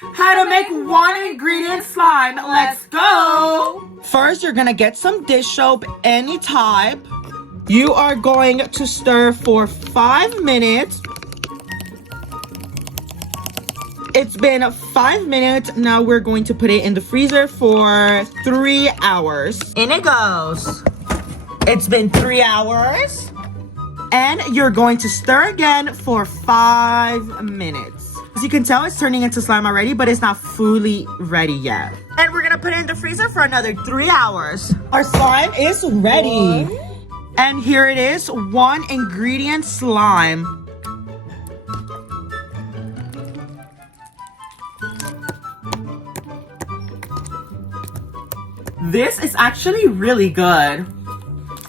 How to make one ingredient slime. Let's go. First, you're gonna get some dish soap, any type. You are going to stir for 5 minutes. It's been 5 minutes. Now we're going to put it in the freezer for 3 hours. In it goes. It's been 3 hours. And you're going to stir again for 5 minutes. As you can tell, it's turning into slime already, but it's not fully ready yet. And we're gonna put it in the freezer for another 3 hours. Our slime is ready. And here it is, 1 ingredient slime. This is actually really good.